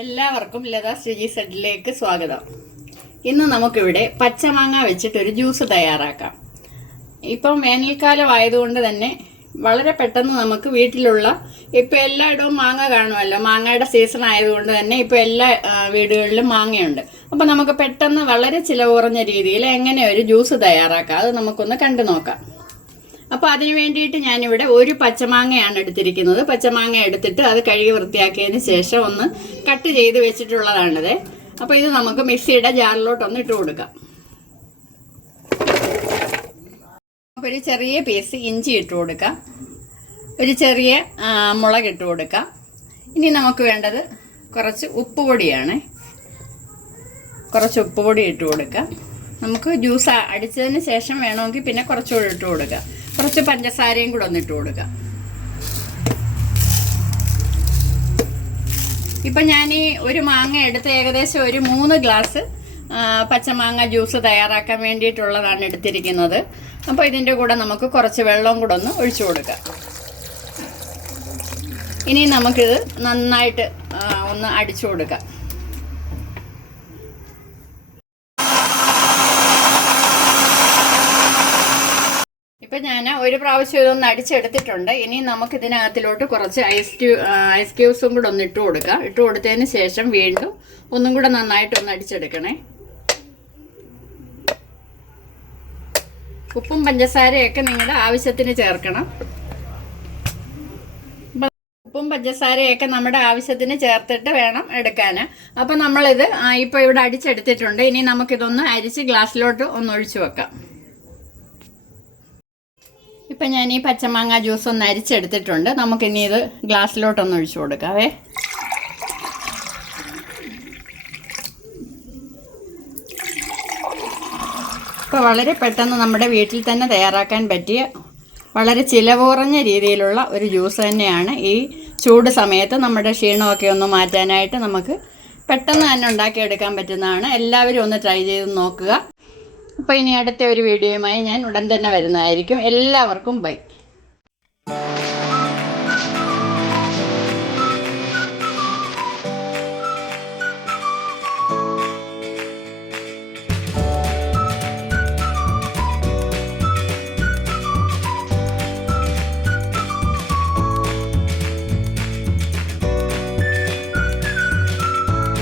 എല്ലാവർക്കും ലതാ ശ്രീജി സെഡിലേക്ക് സ്വാഗതം. ഇന്ന് നമുക്കിവിടെ പച്ചമാങ്ങ വെച്ചിട്ടൊരു ജ്യൂസ് തയ്യാറാക്കാം. ഇപ്പം വേനൽക്കാലം ആയതുകൊണ്ട് തന്നെ വളരെ പെട്ടെന്ന് നമുക്ക് വീട്ടിലുള്ള ഇപ്പം എല്ലായിടവും മാങ്ങ കാണുമല്ലോ. മാങ്ങയുടെ സീസൺ ആയതുകൊണ്ട് തന്നെ ഇപ്പം എല്ലാ വീടുകളിലും മാങ്ങയുണ്ട്. അപ്പം നമുക്ക് പെട്ടെന്ന് വളരെ ചിലവ് കുറഞ്ഞ രീതിയിൽ എങ്ങനെ ഒരു ജ്യൂസ് തയ്യാറാക്കാം? അത് നമുക്കൊന്ന് കണ്ടു നോക്കാം അപ്പോൾ അതിനു വേണ്ടിയിട്ട് ഞാനിവിടെ ഒരു പച്ചമാങ്ങയാണ് എടുത്തിരിക്കുന്നത്. പച്ചമാങ്ങ എടുത്തിട്ട് അത് കഴുകി വൃത്തിയാക്കിയതിന് ശേഷം ഒന്ന് കട്ട് ചെയ്ത് വെച്ചിട്ടുള്ളതാണിത്. അപ്പോൾ ഇത് നമുക്ക് മിക്സിയുടെ ജാറിലോട്ട് ഒന്ന് ഇട്ട് കൊടുക്കാം. ഒരു ചെറിയ പീസ് ഇഞ്ചി ഇട്ട് കൊടുക്കാം. ഒരു ചെറിയ മുളക് ഇട്ട് കൊടുക്കാം. ഇനി നമുക്ക് വേണ്ടത് കുറച്ച് ഉപ്പ് പൊടിയാണ്. കുറച്ച് ഉപ്പ് പൊടി ഇട്ട് കൊടുക്കാം. നമുക്ക് ജ്യൂസ് അടിച്ചതിന് ശേഷം വേണമെങ്കിൽ പിന്നെ കുറച്ചുകൂടി ഇട്ട് കൊടുക്കാം. കുറച്ച് പഞ്ചസാരയും കൂടെ ഒന്നിട്ട് കൊടുക്കുക കൊടുക്കാം. ഇപ്പം ഞാൻ ഈ ഒരു മാങ്ങ എടുത്ത് ഏകദേശം ഒരു മൂന്ന് ഗ്ലാസ് പച്ചമാങ്ങ ജ്യൂസ് തയ്യാറാക്കാൻ വേണ്ടിയിട്ടുള്ളതാണ് എടുത്തിരിക്കുന്നത്. അപ്പോൾ ഇതിന്റെ കൂടെ നമുക്ക് കുറച്ച് വെള്ളവും കൂടെ ഒന്ന് ഒഴിച്ചു കൊടുക്കാം. ഇനി നമുക്കിത് നന്നായിട്ട് ഒന്ന് അടിച്ചു കൊടുക്കാം. ഇപ്പൊ ഞാൻ ഒരു പ്രാവശ്യം ഇതൊന്ന് അടിച്ചെടുത്തിട്ടുണ്ട്. ഇനി നമുക്ക് ഇതിനകത്തിലോട്ട് കുറച്ച് ഐസ് ക്യൂ ഐസ് ക്യൂബ്സും കൂടെ ഒന്ന് ഇട്ട് കൊടുക്കാം. ഇട്ട് കൊടുത്തതിന് ശേഷം വീണ്ടും ഒന്നും കൂടെ നന്നായിട്ട് ഒന്ന് അടിച്ചെടുക്കണേ. ഉപ്പും പഞ്ചസാരയൊക്കെ നിങ്ങളുടെ ആവശ്യത്തിന് ചേർക്കണം. ഉപ്പും പഞ്ചസാരയൊക്കെ നമ്മുടെ ആവശ്യത്തിന് ചേർത്തിട്ട് വേണം എടുക്കാൻ അപ്പം നമ്മളിത് ഇപ്പോൾ ഇപ്പൊ ഇവിടെ അടിച്ചെടുത്തിട്ടുണ്ട്. ഇനി നമുക്കിതൊന്ന് അരിച്ച് ഗ്ലാസ്സിലോട്ട് ഒന്ന് ഒഴിച്ചു വെക്കാം. ഇപ്പം ഞാൻ ഈ പച്ചമാങ്ങ ജ്യൂസ് ഒന്ന് അരിച്ചെടുത്തിട്ടുണ്ട്. നമുക്കിനി ഇത് ഗ്ലാസ്സിലോട്ടൊന്ന് ഒഴിച്ചു കൊടുക്കാവേ. ഇപ്പോൾ വളരെ പെട്ടെന്ന് നമ്മുടെ വീട്ടിൽ തന്നെ തയ്യാറാക്കാൻ പറ്റിയ വളരെ ചിലവുറഞ്ഞ രീതിയിലുള്ള ഒരു ജ്യൂസ് തന്നെയാണ്. ഈ ചൂട് സമയത്ത് നമ്മുടെ ക്ഷീണമൊക്കെ ഒന്ന് മാറ്റാനായിട്ട് നമുക്ക് പെട്ടെന്ന് തന്നെ ഉണ്ടാക്കിയെടുക്കാൻ പറ്റുന്നതാണ്. എല്ലാവരും ഒന്ന് ട്രൈ ചെയ്ത് നോക്കുക. അപ്പോൾ ഇനി അടുത്ത ഒരു വീഡിയോയുമായി ഞാൻ ഉടൻ തന്നെ വരുന്നതായിരിക്കും. എല്ലാവർക്കും ബൈ.